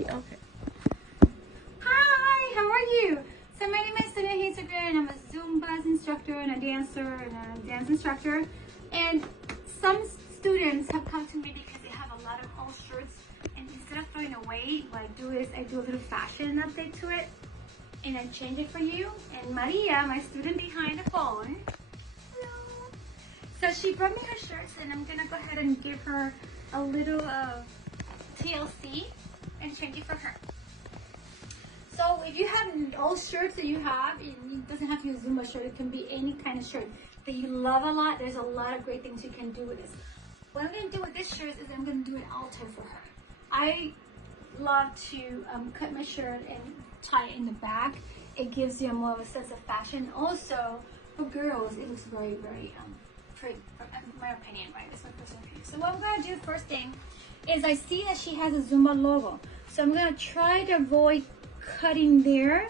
ready. Okay. Hi, how are you? So my name is Sonia Hazelgren, and I'm a Zumba instructor and a dancer and a dance instructor. And some students have come to me because they have a lot of old shirts, and instead of throwing away, what I do is I do a little fashion update to it and then change it for you. And Maria, my student behind the phone, hello. So she brought me her shirts, and I'm gonna go ahead and give her a little TLC and change it for her. So if you have old shirts that you have, it doesn't have to be a Zumba shirt, it can be any kind of shirt that you love a lot. There's a lot of great things you can do with this. What I'm going to do with this shirt is I'm going to do an alter for her. I love to cut my shirt and tie it in the back. It gives you more of a sense of fashion. Also, for girls, it looks very, very pretty, in my opinion, right? That's my personal opinion. So what I'm going to do first thing is I see that she has a Zumba logo. So I'm going to try to avoid cutting there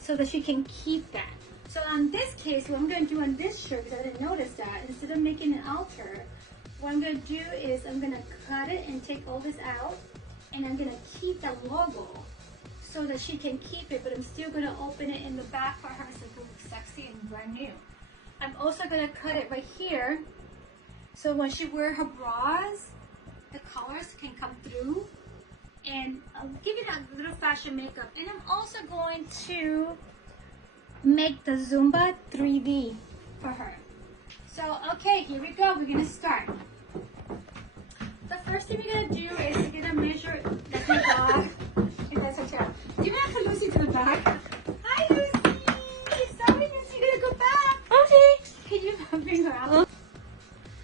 so that she can keep that. So on this case, what I'm going to do on this shirt, because I didn't notice that, instead of making an alter, what I'm going to do is I'm going to cut it and take all this out, and I'm going to keep that logo so that she can keep it, but I'm still going to open it in the back for her so it looks sexy and brand new. I'm also going to cut it right here so when she wears her bras, the colors can come through. And I'll give it a little fashion makeup. And I'm also going to make the Zumba 3D for her. So, okay, here we go. We're gonna start. The first thing we're gonna do is we're gonna measure the dog. If that's okay. Do you want to Lucy to the back? Hi, Lucy. Sorry, Lucy, you're gonna go back. Okay. Can you bring her out?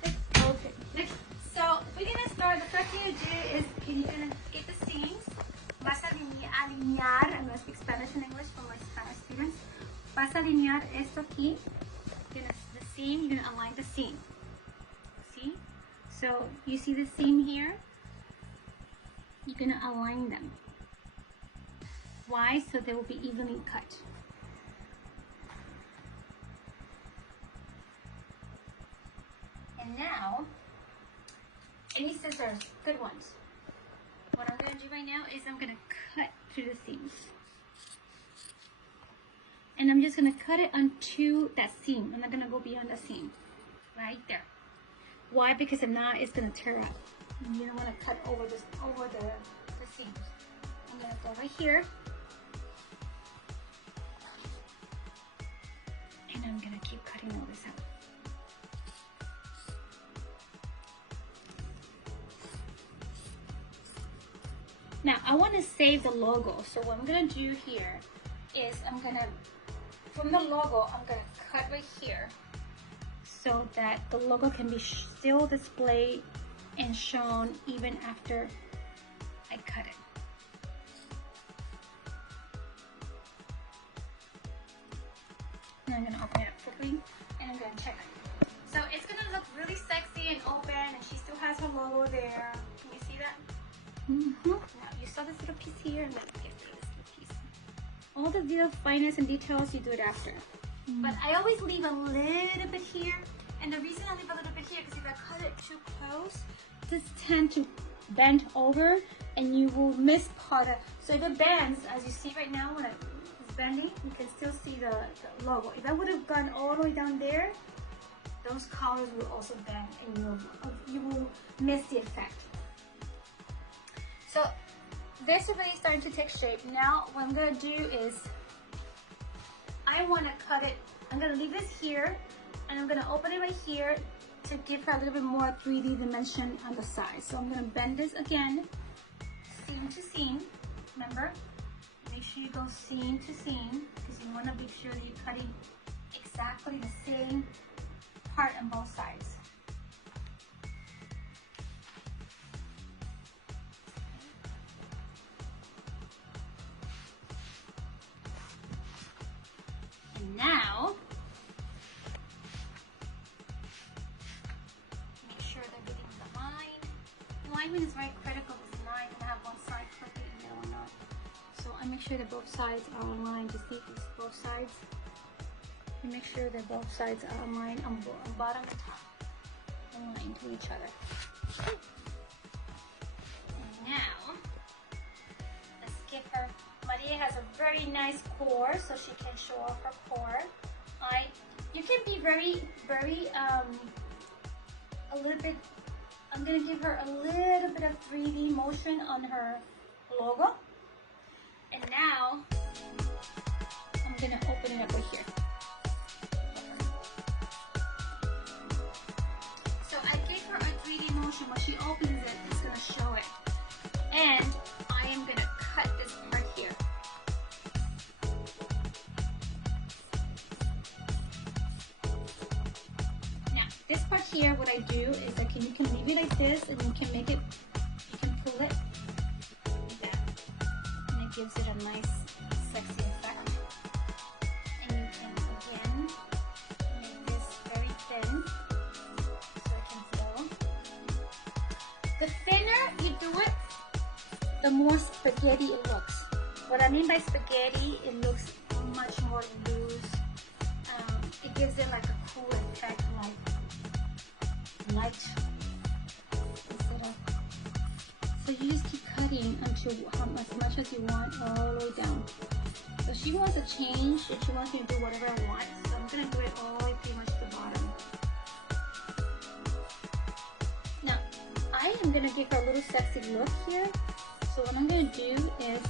Okay. So we're gonna start. The first thing you do is you're gonna get the seams. Vas a alinear. I'm gonna speak Spanish and English for my Spanish students. Vas a alinear esto aquí. The seam. You're gonna align the seam. See? So you see the seam here. You're gonna align them. Why? So they will be evenly cut. And now, any scissors, good ones. What I'm going to do right now is I'm going to cut through the seams. And I'm just going to cut it onto that seam. I'm not going to go beyond the seam. Right there. Why? Because if not, it's going to tear up. And you don't want to cut over the seams. I'm going to go right here. And I'm going to keep cutting all this out. Now, I want to save the logo. So what I'm going to do here is from the logo, I'm going to cut right here so that the logo can be still displayed and shown even after I cut it. And I'm going to open it up quickly and I'm going to check it. So it's going to look really sexy and open, and she still has her logo there. Can you see that? Mm-hmm. Now you saw this little piece here, and let's get through this little piece. All the little fineness and details, you do it after. But I always leave a little bit here, and the reason I leave a little bit here is if I cut it too close, this tend to bend over, and you will miss part of. So if it bends, as you see right now when it's bending, you can still see the logo. If I would have gone all the way down there, those colors will also bend, and you will miss the effect. So this is already starting to take shape. Now what I'm going to do is I want to cut it. I'm going to leave this here, and I'm going to open it right here to give her a little bit more 3D dimension on the side. So I'm going to bend this again, seam to seam. Remember, make sure you go seam to seam because you want to make sure that you're cutting exactly the same part on both sides. Now, make sure they're getting the line. Alignment is very critical because now I'm going to have one side crooked and the other not. So I make sure that both sides are aligned. To see both sides. You make sure that both sides are aligned on bottom and top, aligned to each other. And now, Maria has a very nice core, so she can show off her core. You can be very, a little bit, I'm gonna give her a little bit of 3D motion on her logo. And now, I'm gonna open it up right here. So I gave her a 3D motion. When she opens it, it's gonna show it. And I am gonna cut this part here. Now, this part here, what I do is you can leave it like this, and you can make it, you can pull it like that. And it gives it a nice, sexy effect. And you can, again, make this very thin, so it can flow. The thinner you do it, the more spaghetti it looks. What I mean by spaghetti, it looks much more loose. It gives it like a cool effect, like light. So you just keep cutting until as much as you want, all the way down. So she wants to change, and she wants me to do whatever I want. So I'm gonna do it all the way pretty much to the bottom. Now, I am gonna give her a little sexy look here. So what I'm gonna do is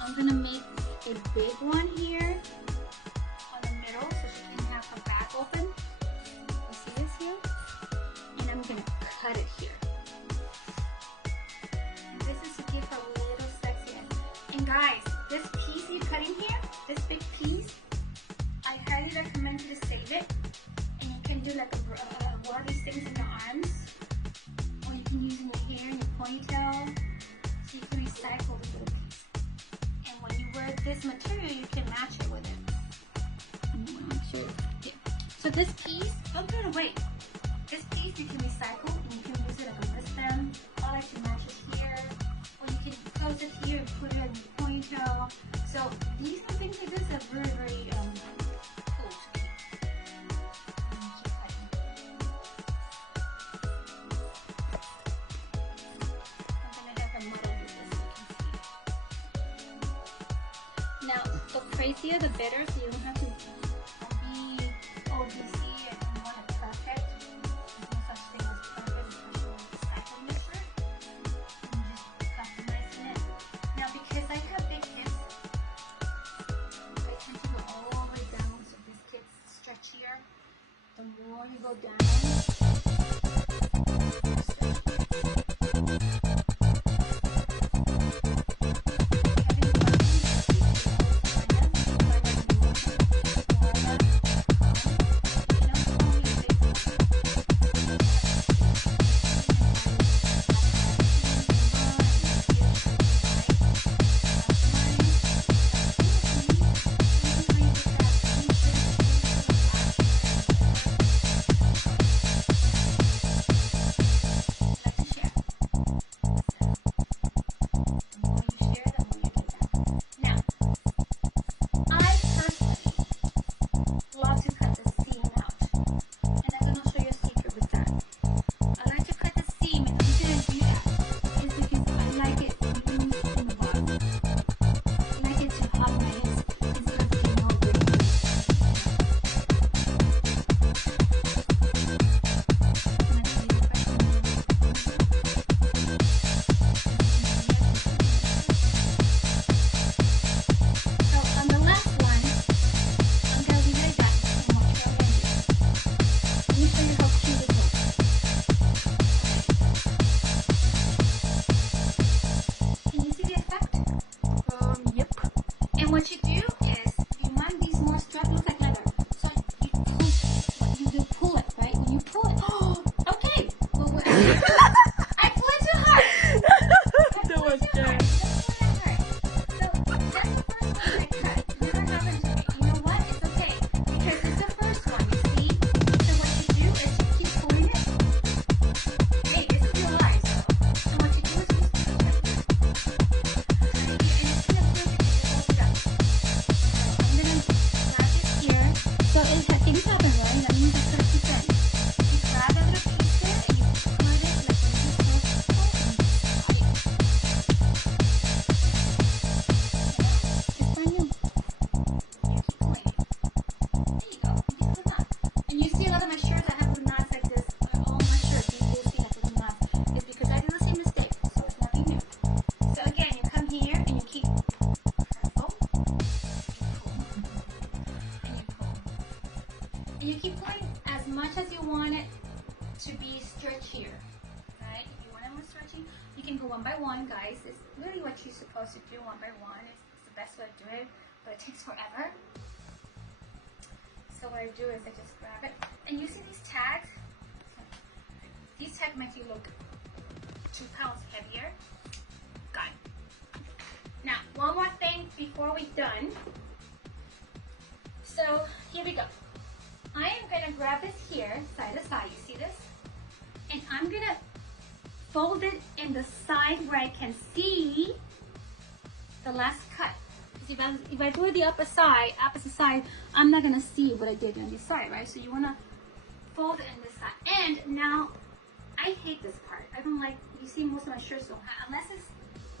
I'm gonna make a big one here on the middle, so she can have her back open. You see this here? And I'm gonna cut it here. And this is to give her a little sexiness. And guys, this piece you're cutting here, this big piece, I highly recommend you to save it. And you can do like one of these things in your arms, or you can use in your hair, in your ponytail. So you can recycle the little piece. And when you wear this material, you can match it with it. So this piece, don't throw it away. This piece you can recycle, and you can use it as a wristband. I like to match it here, or you can close it here and put it in your ponytail. So these things like this are very, very cool to me. Now, the crazier the better, so you don't have to be OBC and want it perfect. There's no such thing as perfect, especially with the cycle mixer. I'm just customizing it. Now, because I have big hips, I tend to go all the way down, so this gets stretchier. The more you go down, what you do is, you want these more strap, look like leather. So you pull it, right? When you pull it, oh, okay. Well, I pull it too hard. That was good. So that's the first one I cut. Never happened to me. You know what? It's okay, because it's the first one. You see? So what you do is you keep pulling it. Hey, this is your life. So what you do is you pull it. And it's gonna feel like you hold it up. you keep going as much as you want it to be stretchier, right? If you want it more stretchy, you can go one by one, guys. It's really what you're supposed to do, one by one. It's the best way to do it, but it takes forever. So what I do is I just grab it, and you see these tags? These tags make you look 2 pounds heavier. Got it. Now, one more thing before we're done. So here we go. I am gonna grab this here, side to side, you see this? And I'm gonna fold it in the side where I can see the last cut. If I do it the opposite side, I'm not gonna see what I did on this side, right? So you wanna fold it in this side. And now, I hate this part. I don't like, you see most of my shirts don't have, unless it's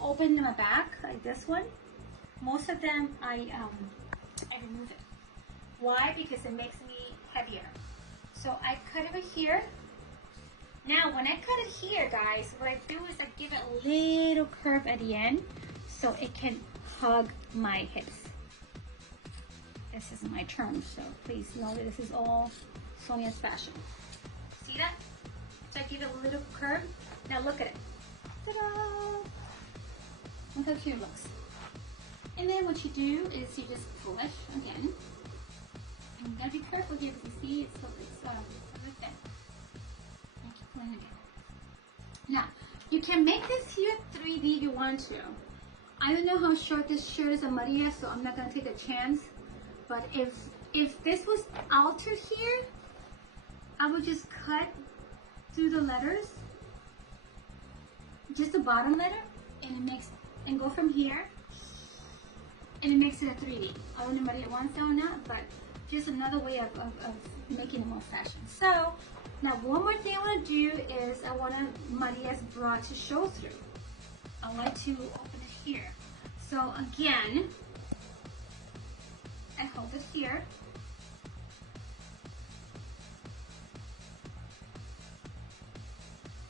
open in the back, like this one. Most of them, I remove it. Why? Because it makes me heavier. So I cut it over here. Now, when I cut it here, guys, what I do is I give it a little curve at the end so it can hug my hips. This is my term, so please know that this is all Sonia's fashion. See that? So I give it a little curve. Now look at it. Ta-da! Look how cute it looks. And then what you do is you just pull it again. And you gotta be careful here because you see it's a little thin. And keep pulling again. Now, you can make this here 3D if you want to. I don't know how short this shirt is on Maria, so I'm not gonna take a chance. But if this was altered here, I would just cut through the letters, just the bottom letter, and go from here, and it makes it a 3D. I don't know if Maria wants that or not, but just another way of making it more fashion. So now one more thing I want to do is I want Maria's bra to show through. I like to open it here. So again, I hold it here.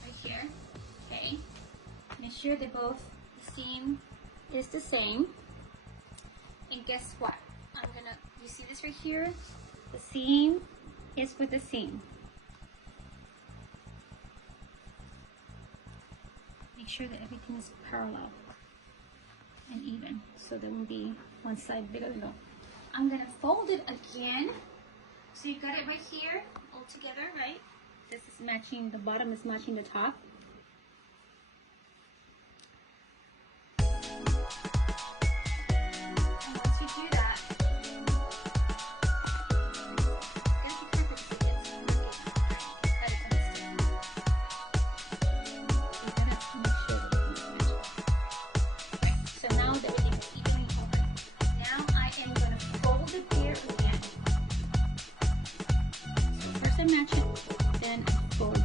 Right here, okay. Make sure they both, the seam is the same. And guess what? You see this right here? The seam is with the seam. Make sure that everything is parallel and even, so there won't be one side bigger than the other. I'm gonna fold it again. So you got it right here, all together, right? This is matching, the bottom is matching the top. Match it, then fold it.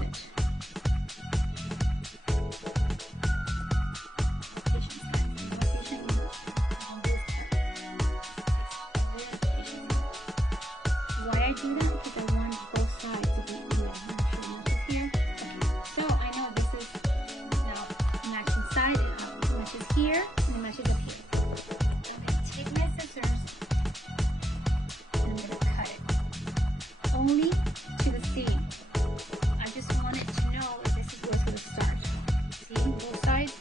Why I do that? Because I want both sides to be even. Make sure it matches here. Okay. So I know this is now matching side, it matches here, and it matches up here. I'm going to take my scissors and I'm going to cut it. Only to the seam. I just wanted to know if this is where it's going to start. See, both sides.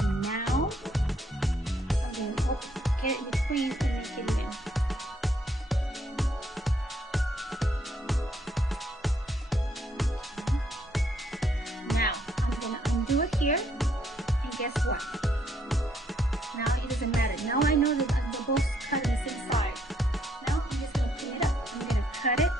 And now, I'm going to get it in between and make it even. Now, I'm going to undo it here. And guess what? Now it doesn't matter. Now I know that they're both cut on the same side. Now I'm just going to clean it up. I'm going to cut it.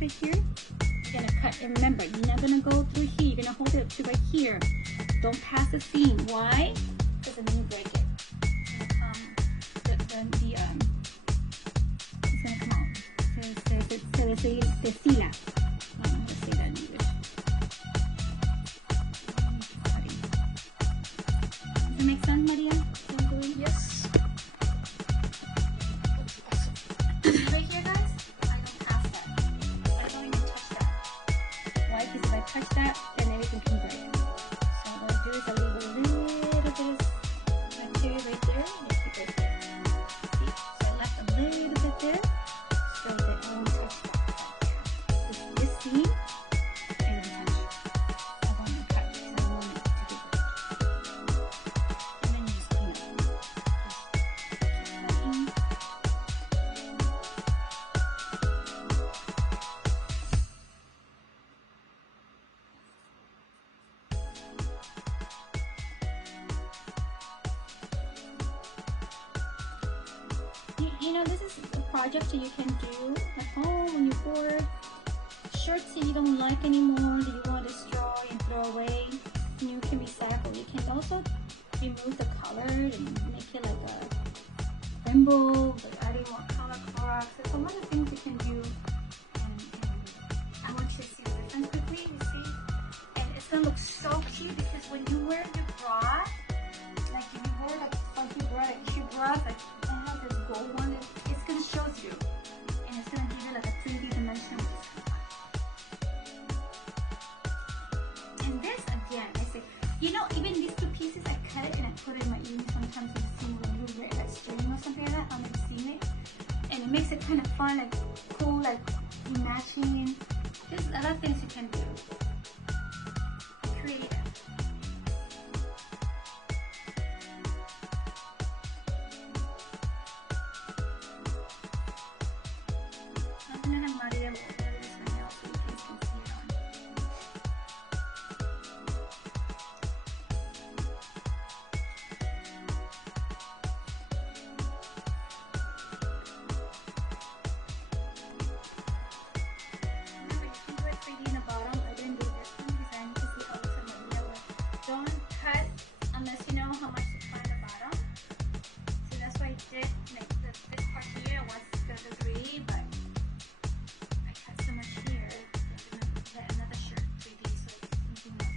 Right here, you're gonna cut, and remember, you're not gonna go through here, you're gonna hold it up to right here. Don't pass the seam. Why? Because then you break it. It's gonna come out. Se destila. I don't know how to say that in English. Does it make sense, Maria? Yes. Right here, guys. Touch that, then everything can break. So this is a project that you can do at home when you're bored. Shirts that you don't like anymore, that you want to destroy and throw away, and you can recycle. You can also remove the color and make it like a rainbow, like adding more color Clorox. There's a lot of things you can do. And I want you to see the difference quickly. You see? And it's gonna look so cute because when you wear your bra, like if you wear like funky bra, like cute bras, like I have this gold one, it's gonna show you, and it's gonna give you like a 3D dimension. And this again, I say, you know, even these two pieces, I cut it and I put it in my earring sometimes. You see when you wear like string or something like that, I've never seen it, and it makes it kind of fun, like cool, like matching. There's a lot of things you can do. Creative. Don't cut unless you know how much to find the bottom. So that's why I did like this part here was the 3D, but I cut so much here. I'm gonna get another shirt 3D so it's something else.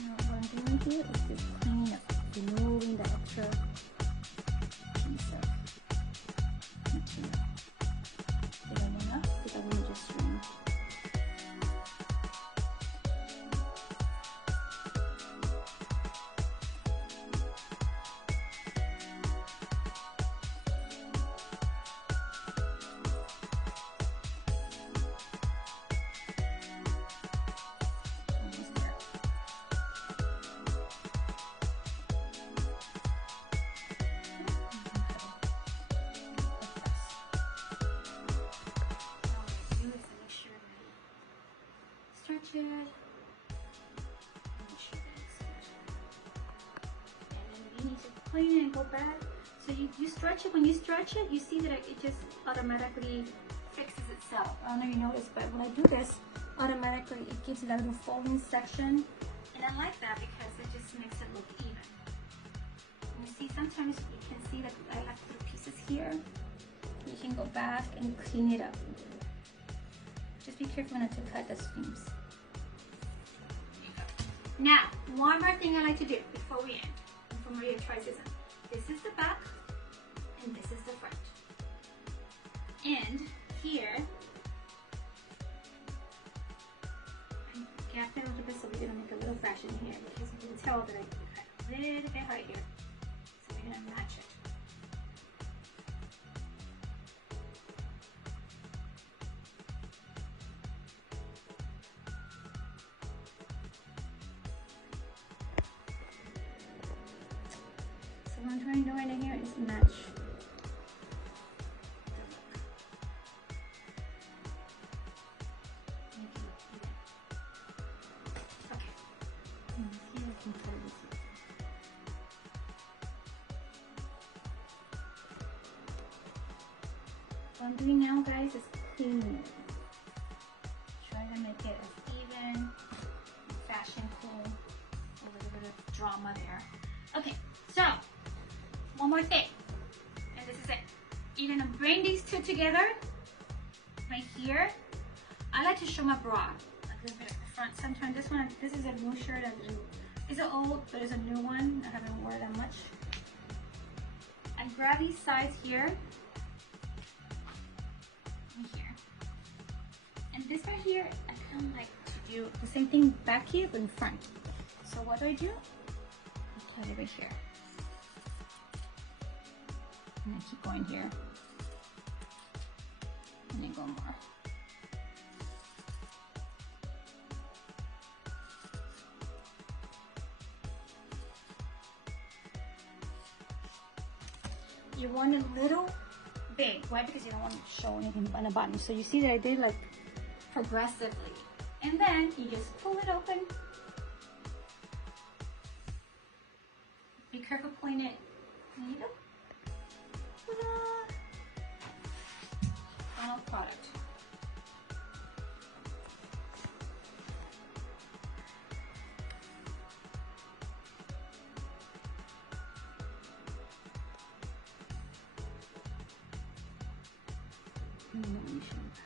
Now what I'm doing here is just cleaning up, removing the extra piece of material. Because I want to just string. Almost there. Stretch it. Make sure that it's stretched. And then you need to clean it and go back. So you stretch it. When you stretch it, you see that it just automatically fixes itself. I don't know if you noticed, but when I do this, automatically it gives you that little folding section. And I like that because it just makes it look even. And you see, sometimes you can see that I left little pieces here. You can go back and clean it up. Just be careful not to cut the seams. Now, one more thing I like to do before we end, before Maria tries this on. This is the back, and this is the front. And here, I gapped it a little bit so we're gonna make a little fashion here because you can tell that I cut a little bit right here. So we're gonna match it. What I'm trying to do right here is match. Okay. Here I can fold this. What I'm doing now, guys, is cleaning. Try to make it as even, fashion cool, a little bit of drama there. Okay, so one more thing, and this is it. You're gonna bring these two together right here. I like to show my bra a little bit at the front. Sometimes this is a new shirt. It's an old, but it's a new one. I haven't worn that much. I grab these sides here and here, and this right here, I kind of like to do the same thing back here but in front. So what do? I cut it right here. And then keep going here. And then go more. You want it a little big. Why? Because you don't want to show anything on the bottom. So you see that I did like progressively. And then you just pull it open careful pulling it. Needle. Ta-da! Final product. Illumination.